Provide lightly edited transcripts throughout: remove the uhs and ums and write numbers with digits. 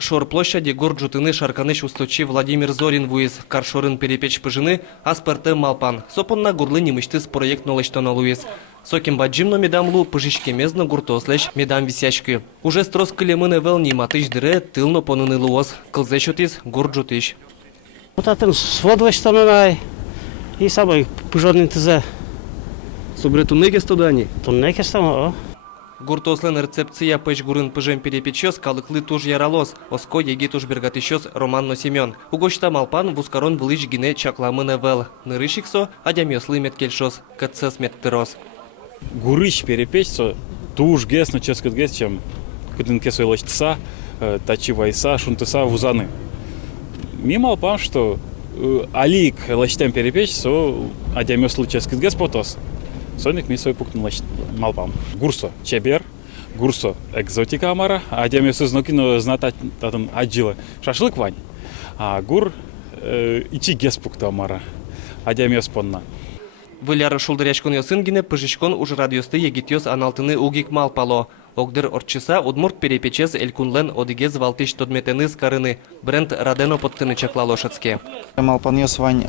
Шор площади горджутыны шарканыш усточи Владимир Зорин вуиз, каршорын перепеч пыжыны, асперте малпан. Сопонна гурлы немыштыз проект нолыштона луиз. Соким баджимно медамлу пыжишке мезно гуртослеш медам висячки. Уже строс кылемыны вел ниматыш дыре тылно понуны луоз. Кылзечотиз горджутыш. Вот это сводваштона и самый пыжорный тызе. Собретунеге студани. Туннеке стама, Гуртослен рецепция пэч гурын пыжем перепечёс, калыклы туж яралос, оско еги туж бергатышёс Романно Семён. Угочта малпан вускарон вылыч гине чакламыны вел. Нырышиксо, адямёслы меткельшос, кэтсэс меттырос. Гурыч перепечсо, туж гесно ческат гес, чем кыдын кесой лочтса, тачи вайса, шунтыса вузаны. Мимо алпам, что алик лочтем перепечсо, адямёслы ческат гес потос. Соник мисой пуктун малпам. Гурсо чебер, гурсо экзотика амара, адямёсы знокино знатат татан аджила шашлык вань. А гур ичи гес пукту амара, адямёс понна. Выляр шулдырячкон йосынгине пыжишкон уж радиосты егитёс аналтыны угик малпало. Огдыр орчыса удмурт перепечес элькунлен одигез валтыш тодметены скарыны. Бренд Радено подтыны чаклалошецке. Малпан вань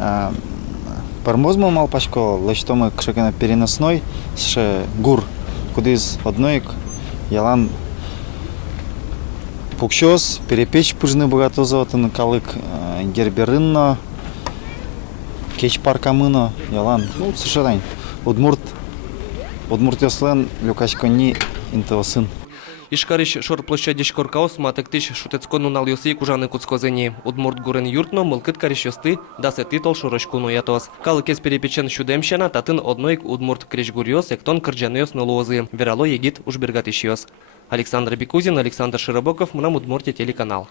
пармозму малпашко, лечтомы кшекена переносной, ше гур, кудыз одноик, ялан пукшос, перепечь пыжны богатозоватын калык герберынно, кеч паркамыно, ялан, ну, сушарань, удмурт яслен люкачкони интовасын. Ишкарыш шор площадиш коркаос матектиш шутецкону налёсы кужаны куцкозени. Удмурт гурен юртно мылкыт каришёсты дасе титул шорочкуну ятос. Калыкес перепечен шудемщана татын одноик удмурт кречгурьёс эктон кырджанёс нулозы. Верало егит ушбергатишёс. Александр Бекузин, Александр Широбоков, Мна Удмуртия телеканал.